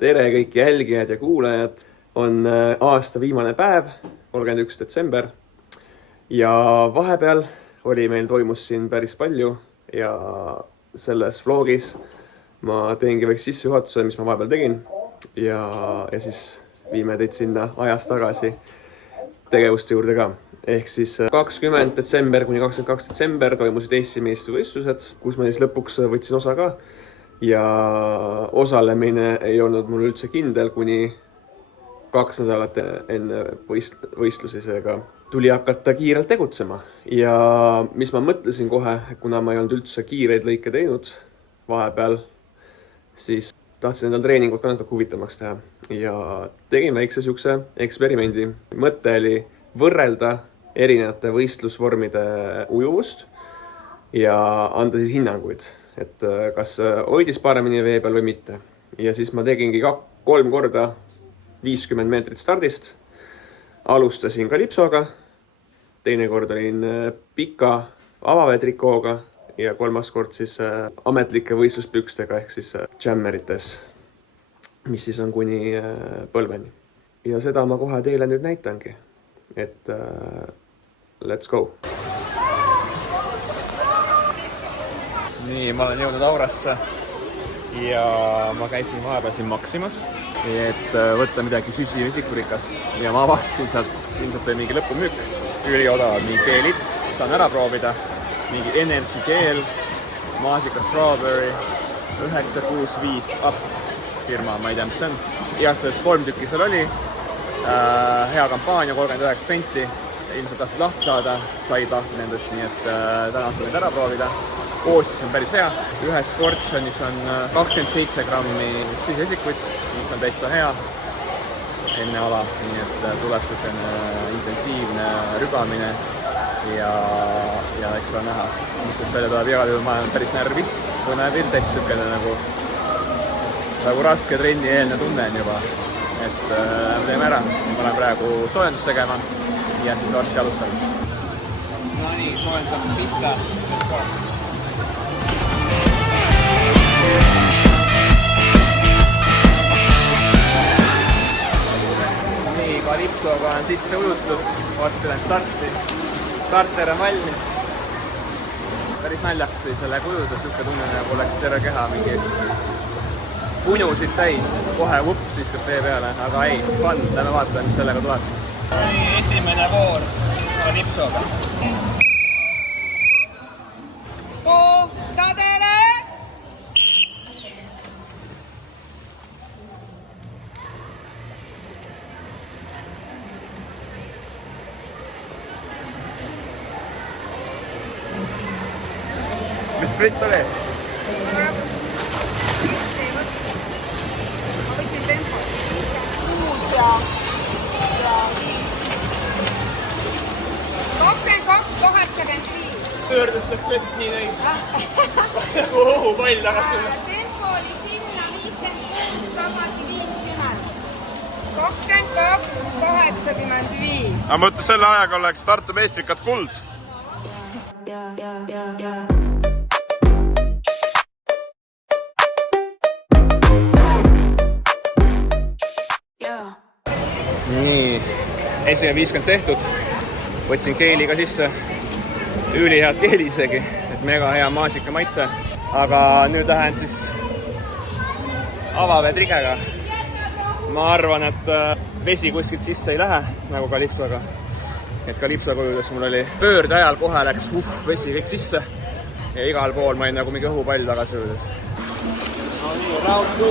Tere kõik jälgijad ja kuulajad. On aasta viimane päev, 31. detsember. Ja vahepeal toimus siin päris palju ja selles vlogis ma teengi väikse sissejuhatuse, mis ma vahepeal tegin. Ja siis viime teid sinna ajas tagasi tegevuste juurde ka. Ehk siis 20. detsember kuni 22. detsember toimusid Eesti meistrivõistlused, kus ma siis lõpuks võtsin osa ka. Ja osalemine ei olnud mul üldse kindel, kuni 2 nädalat enne võistlusi, seega tuli hakata kiirelt tegutsema. Ja mis ma mõtlesin kohe, kuna ma ei olnud üldse kiireid lõike teinud vahepeal, siis tahtsin endal treeningut ka natuke huvitavamaks teha. Ja tegin väikse sihukese eksperimendi. Mõte oli võrrelda erinevate võistlusvormide ujuvust ja anda siis hinnanguid, et kas hoidis paremini vee peal või mitte. Ja siis ma tegingi 3 korda 50 meetrit stardist. Alustasin kalipsoga, teine kord olin pika avaveetrikooga ja 3. kord siis ametlike võistluspükstega ehk siis jammerites, mis siis on kuni põlveni. Ja seda ma kohe teile nüüd näitangi, et let's go! Nii, ma olen jõudnud Aurasse ja ma käisin vahepeal siin Maximas, et võtta midagi süsivesikurikast ja ma avastasin sealt ilmselt veel mingi lõpumüük. Üliodavad mingi keelid, saan ära proovida. Mingi Energy keel, maasika strawberry, 965 up firma, ma ei tea, mis see on. Igast 3 tükki seal oli, hea kampaania, 39 senti. Ilmselt tahtsid lahti saada, said lahti nendest, nii et täna saan neid ära proovida. Koostis on päris hea. Ühes portionis on 27 grammi süsivesikuid, mis on täitsa hea enne ala, nii et tuleb sükene intensiivne rügamine ja eks ole näha, mis sellest välja tuleb. Igal juhul ma olen päris närvis, kui näeb täitsa sükene nagu raske trenni eelne tunne on juba, et teeme ära. Ma olen praegu soojendust tegema ja siis varsti alustame. No nii, soojendus pihta. Nii, kalipsoga on sisse ujutud, varsti olen starti. Starter on valmis. Päris naljakas oli selle kujuda, sihukene tunne nagu oleks terve keha mingi punusid täis. Kohe vups viskab vee peale, aga ei, fun, lähme vaatame, mis sellega tuleb siis. Esimene voor kalipsoga. Kohtadele! Mis fritt oli? Ma võtsin tempo. 6 ja 5. 22,85. Pöördus läks vett nii täis. Nagu õhupall tagasi üles. Tempo oli sinna 56, tagasi 50. 22,85. Ma mõtlen, selle ajaga oleks Tartu meistrikad kuld. Nii, esimene 50 tehtud. Võtsin keeli ka sisse. Ülihead keeli isegi, et mega hea maasika maitse. Aga nüüd lähen siis avaveetrikega. Ma arvan, et vesi kuskilt sisse ei lähe, nagu kalipsoga. Et kalipsoga ujudes mul oli pöörde ajal kohe läks vesi kõik sisse. Ja igal pool ma olin nagu mingi õhupall tagasi ujudes. No nii, round 2.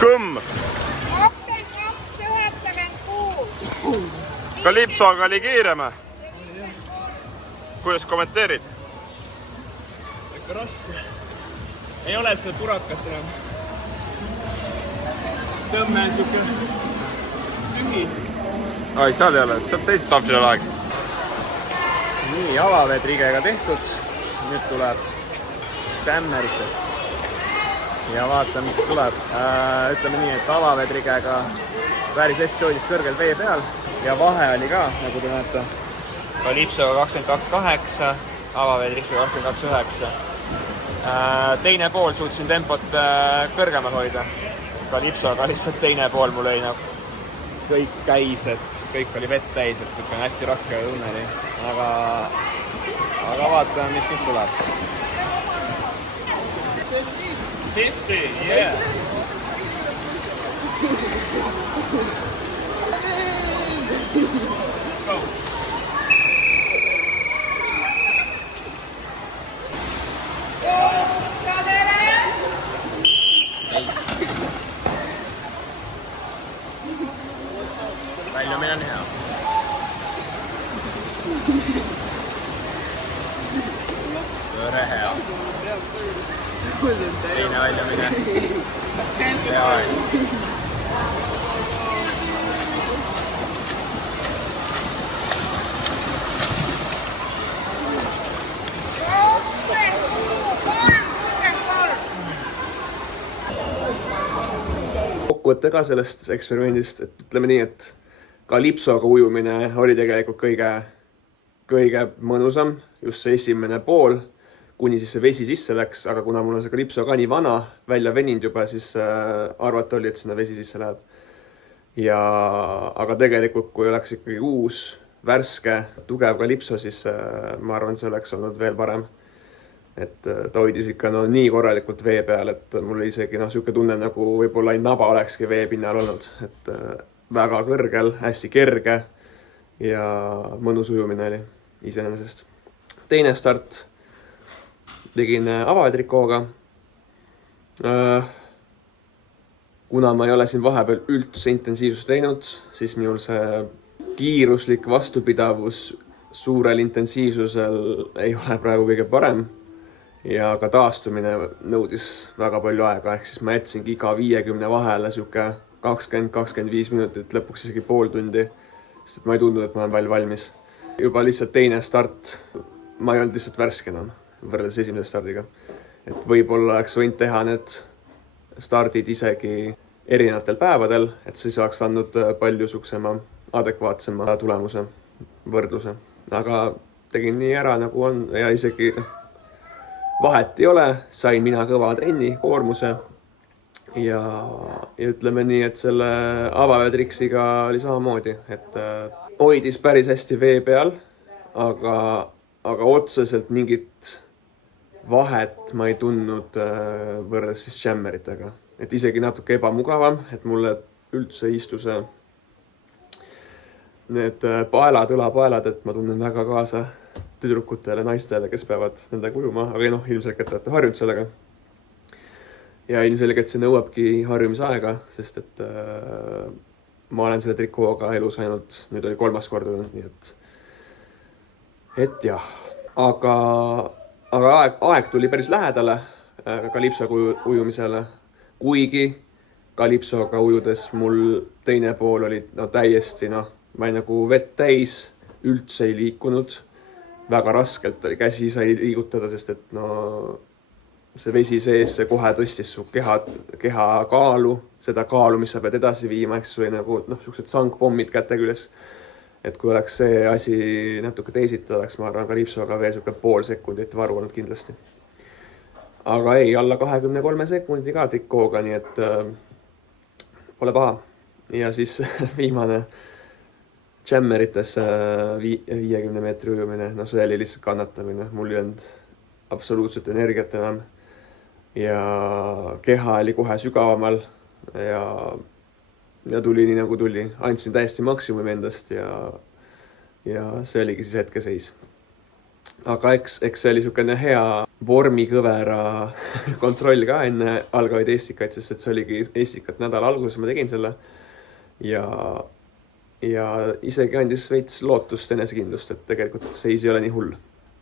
Kõmm! 22,96. Kalipsoga oli kiirem. Kuidas kommenteerid? Ikka raske. Ei ole seda purakat enam. tõmme on siuke tühi. ai, seal ei ole, sealt teisest tahab selle aeg. Nii, avaveetrigega tehtud. Nüüd tuleb Jammerites. Ja vaatame, mis tuleb. Ütleme nii, et avaveetrigega päris hästi hoidis kõrgel vee peal. Ja vahe oli ka, nagu te näete. Calypsoga 22.8, avaveetriksiga 22.9. Teine pool suutsin tempot kõrgemal hoida. Calypsoga lihtsalt teine pool mul oli nagu kõik käis, et kõik oli vett täis, et siukene hästi raske tunne oli. Aga vaatame, mis nüüd tuleb. 50, yeah! Let's go! Väljumine on hea. Võre hea. Teine väljumine. Hea aeg. Kokkuvõtte ka sellest eksperimendist, et ütleme nii, et Calypsoga ujumine oli tegelikult kõige mõnusam, just see esimene pool, kuni siis see vesi sisse läks, aga kuna mul on see Calypso ka nii vana, välja veninud juba, siis arvata oli, et sinna vesi sisse läheb. Aga tegelikult, kui oleks ikkagi uus, värske, tugev Calypso, siis ma arvan, see oleks olnud veel parem. Et ta hoidis ikka nii korralikult vee peal, et mul isegi siuke tunne, nagu võib-olla ei naba olekski vee pinnal olnud. Et väga kõrgel, hästi kerge ja mõnus ujumine oli iseenesest. Teine start tegin avaveetrikooga. Kuna ma ei ole siin vahepeal üldse intensiivsust teinud, siis minul see kiiruslik vastupidavus suurel intensiivsusel ei ole praegu kõige parem. Ja ka taastumine nõudis väga palju aega, ehk siis ma jätsingi iga 50 vahele siuke 20-25 minutit, lõpuks isegi pool tundi, sest ma ei tundnud, et ma olen valmis. Juba lihtsalt teine start, ma ei olnud lihtsalt värske enam võrreldes esimese stardiga. Et võib-olla oleks võinud teha need stardid isegi erinevatel päevadel, et siis oleks andnud palju suksema, adekvaatsema tulemuse, võrdluse. Aga tegin nii ära, nagu on ja isegi vahet ei ole, sain mina kõva trenni, koormuse ja ütleme nii, et selle avaveetriksiga oli samamoodi, et hoidis päris hästi vee peal, aga otseselt mingit vahet ma ei tundnud võrreldes siis Jammeritega. Et isegi natuke ebamugavam, et mulle üldse istu see need paelad, õlapaelad, et ma tunnen väga kaasa tüdrukutele, naistele, kes peavad nendega ujuma, aga ilmselgelt olete harjunud sellega. Ja ilmselgelt see nõuabki harjumisaega, sest et ma olen selle trikooga elus ainult, nüüd oli 3. kord olnud, nii et jah. Aga aeg tuli päris lähedale Calypsoga ujumisele, kuigi Calypsoga ujudes mul teine pool oli täiesti, ma ei nagu vett täis, üldse ei liikunud. Väga raskelt oli, käsi sai liigutada, sest et see vesi sees, see kohe tõstis su keha kaalu, seda kaalu, mis sa pead edasi viima, eks oli nagu sellised sangpommid käte küljes. Et kui oleks see asi natuke teisiti, oleks ma arvan Calypsoga veel pool sekundit varu olnud kindlasti. Aga ei, alla 23 sekundi ka trikooga, nii et pole paha. Ja siis viimane Jammerites 50 meetri ujumine, see oli lihtsalt kannatamine, mul ei olnud absoluutselt energiat enam ja keha oli kohe sügavamal ja tuli nii nagu tuli, andsin täiesti maksimumi endast ja see oligi siis hetkeseis. Aga eks see oli niisugune hea vormikõvera kontroll ka enne algavaid eestikaid, sest et see oligi eestikat nädala alguses, ma tegin selle ja isegi andis veits lootust, enesekindlust, et tegelikult seis ei ole nii hull.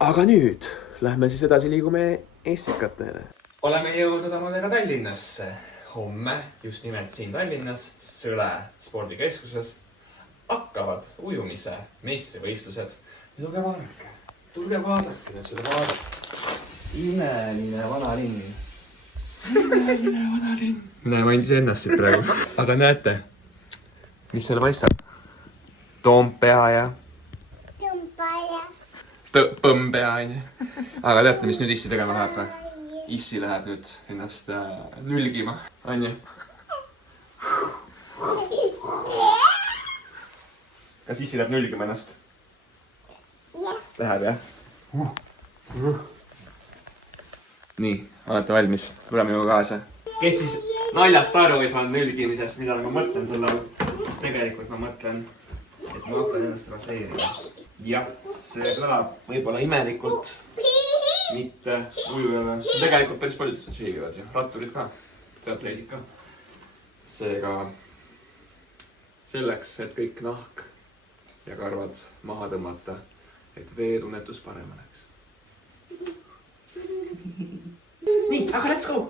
Aga nüüd lähme siis edasi liigume eestikatele. Oleme jõudnud omadega Tallinnasse. homme just nimelt siin Tallinnas Sõle spordikeskuses hakkavad ujumise meistrivõistlused. Tulge vaadake nüüd seda vaadet. Imeline vanalinn. Näe, ma andis ennast siit praegu. Aga näete, mis seal paistab? Toompea ja Põmpea, onju. Aga teate, mis nüüd Issi tegema läheb või? Issi läheb nüüd ennast nülgima, onju. Kas Issi läheb nülgima ennast? Läheb, jah? Nii, olete valmis? Tuleme ju kaasa. Kes siis naljast aru ei saanud nülgimisest, mida ma mõtlen selle all? Siis tegelikult ma mõtlen, et ma hakkan ennast raseerima. Jah, see kõlab võib-olla imelikult, mitte ujujale. Tegelikult päris paljud seda šeivivad ju, ratturid ka, teatreidid ka. Seega selleks, et kõik nahk ja karvad maha tõmmata, et veetunnetus parem oleks. Nii, aga let's go!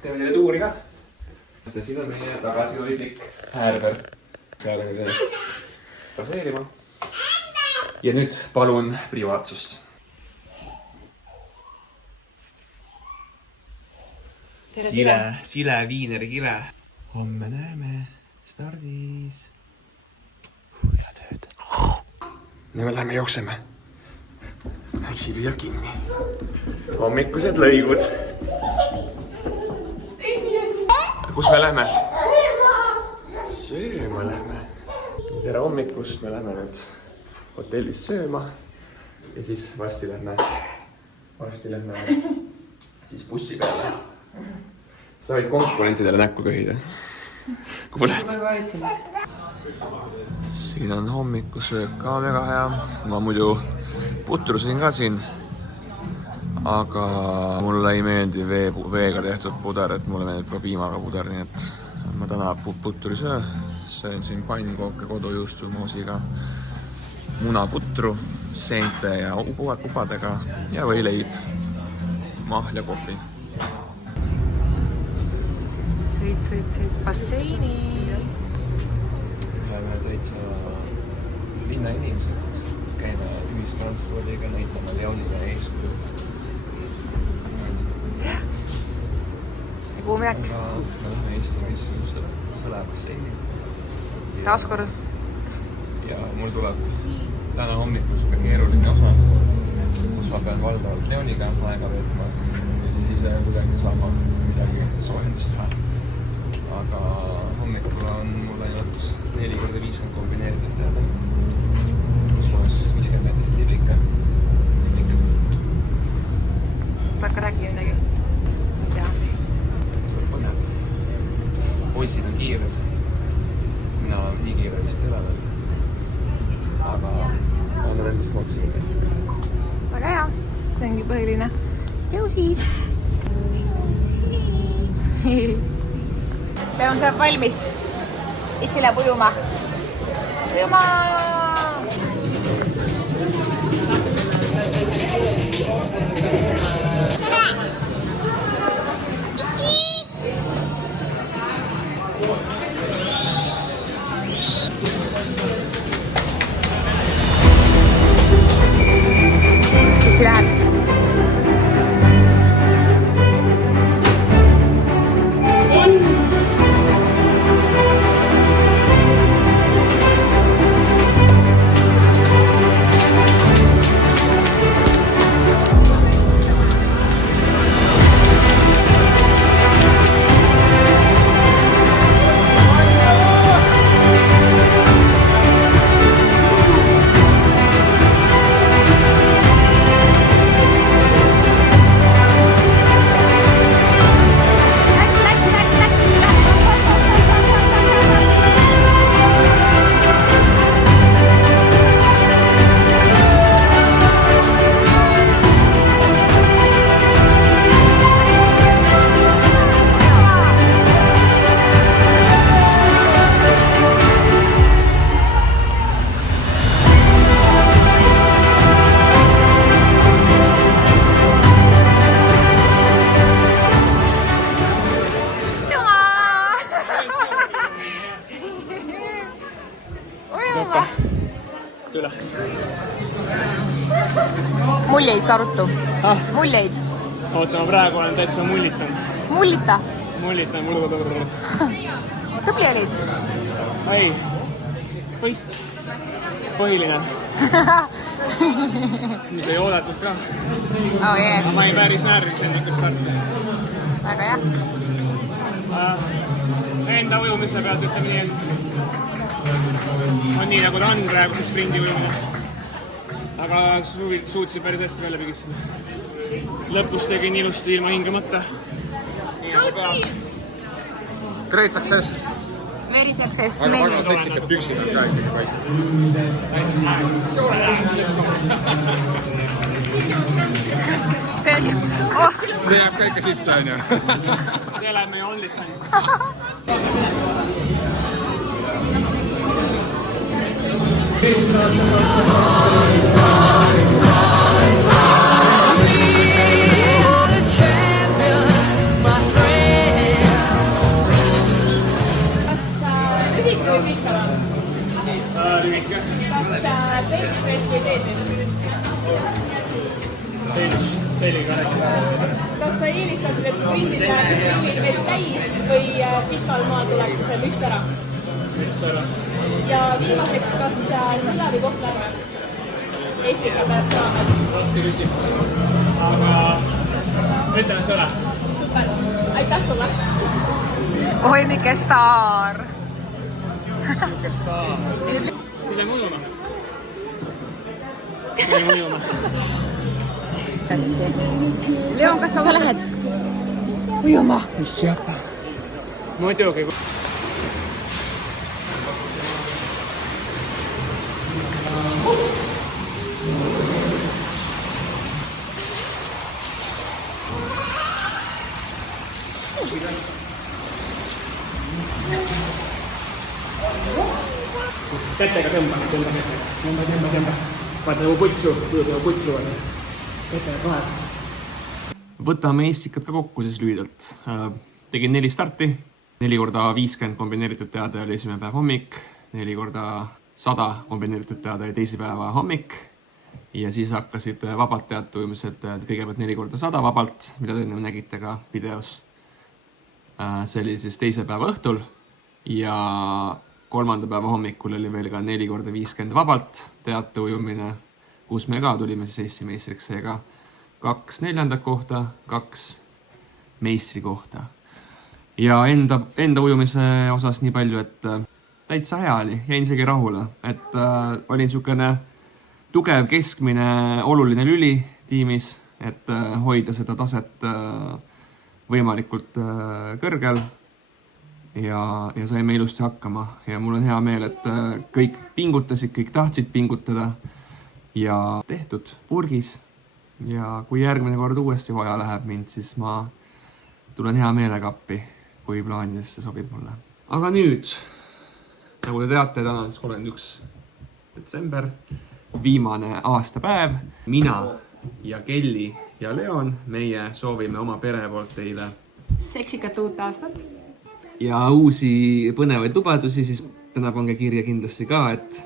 Teeme teile tuuri ka. Siin on meie tagasihoidlik häärber. Seal on see raseerima. Ja nüüd palun privaatsust. Sile, viineri kile. Homme näeme stardis. Hea tööd. Nüüd me lähme jookseme. Äksi lüüa kinni. Hommikused lõigud. Kus me lähme? Sööma lähme. Tere hommikust, me lähme nüüd hotellis sööma. Ja siis varsti lähme siis bussi peale. Sa võid konkurentidele näkku köhida. Kuuled? Siin on hommikusöök ka väga hea. Ma muidu putrusin ka siin. Aga mulle ei meeldi veega tehtud puder, et mulle meeldib ka piimaga puder, nii et ma täna putru ei söö. Söön siin pannkooke kodujuustumoosiga, munaputru, seente ja upadega ja võileib, mahl ja kohvi. Sõit basseini. Oleme täitsa linna inimesed. Käime ühistranspordiga, näitame Leonile eeskuju. Kuumiak. Me lähme Eesti Sõle basseini. Taaskord. Ja mul tuleb täna hommikul suke keeruline osa, kus ma pean valdavalt Leoniga aega veetma ja siis ise kuidagi saama midagi soojendust teha. Aga hommikul on mul ainult 4x50 kombineeritud teada. Kus ma 50 meetrit liblika. Hakka rääkima midagi. Ei tea. Tuleb põnev. Poisid on kiired. Mina nii kiire vist ei ole veel. Aga annan endast maksimumi. Väga hea. See ongi põhiline. Tšau siis! Pean saab valmis. Issi läheb ujuma. Ujuma! Issi läheb. Joppa. Tule. muljeid ka ruttu. Muljeid. Oota, ma praegu olen täitsa mullitanud. Mullita. Mullitan, Tubli olid. ei, võit. Põhiline. Mis ei oodatud ka. Oh yeah. Ma ei päris närvis ennast starti. Väga hea. Enda ujumise pealt ütleme nii, et on nii nagu ta on praegu see sprindi ujumine. Aga suutsin päris hästi välja pigistada. Lõpus tegin ilusti ilma hingamata. Great success. Very success. Aga väga seksikad püksid on ka ikkagi paisad. See jääb ka ikka sisse, on ju. See läheb meie OnlyFans. Kas sa eelistaksid, et sprindis läheksid prillid veel täis või pikal maal tuleks müts ära? Ja viimaseks, kas silla või Kohtla Eestiga peab raames? Raske küsimus. Aga ütleme sõna. Super. Aitäh sulle! Oi, mikä staar. Mille me ujuma? Leon, kas sa lähed ujuma? Mis japa? Muidugi. Kätega tõmba. Vaata nagu kutsu, kätega kahe. Võtame Eestikad ka kokku siis lühidalt. Tegin 4 starti, 4x50 kombineeritud teade oli esimene päev hommik, 4x100 kombineeritud teade oli teisipäeva hommik ja siis hakkasid vabalt teate ujumised kõigepealt 4x100 vabalt, mida te enne nägite ka videos. See oli siis teise päeva õhtul ja 3. päeva hommikul oli meil ka 4x50 vabalt teate ujumine, kus me ka tulime siis Eesti meistriks, seega 2 4. kohta, 2 meistri kohta. Ja enda ujumise osas nii palju, et täitsa hea oli, jäin isegi rahule, et oli niisugune tugev keskmine oluline lüli tiimis, et hoida seda taset võimalikult kõrgel ja saime ilusti hakkama ja mul on hea meel, et kõik pingutasid, kõik tahtsid pingutada ja tehtud purgis. Ja kui järgmine kord uuesti vaja läheb mind, siis ma tulen hea meelega appi, kui plaanidesse sobib mulle. Aga nüüd, nagu te teate, täna on 31. detsember, viimane aastapäev. Mina ja Kelly ja Leon, meie soovime oma pere poolt teile Seksikat uut aastat. ja uusi põnevaid lubadusi, siis täna pange kirja kindlasti ka, et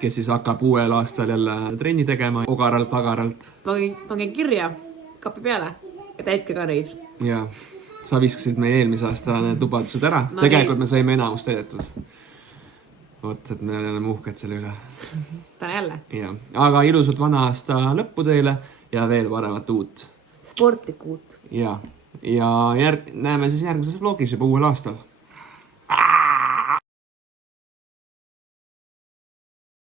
kes siis hakkab uuel aastal jälle trenni tegema ogaralt-agaralt. Pange kirja kapi peale ja täitke ka neid. Ja sa viskasid meie eelmise aasta need lubadused ära. Tegelikult me saime enamus täidetud. Vot, et me oleme uhked selle üle. Täna jälle. Ja. Aga ilusat vana aasta lõppu teile ja veel paremat uut. Sportlikku uut. Ja näeme siis järgmises vlogis juba uuel aastal.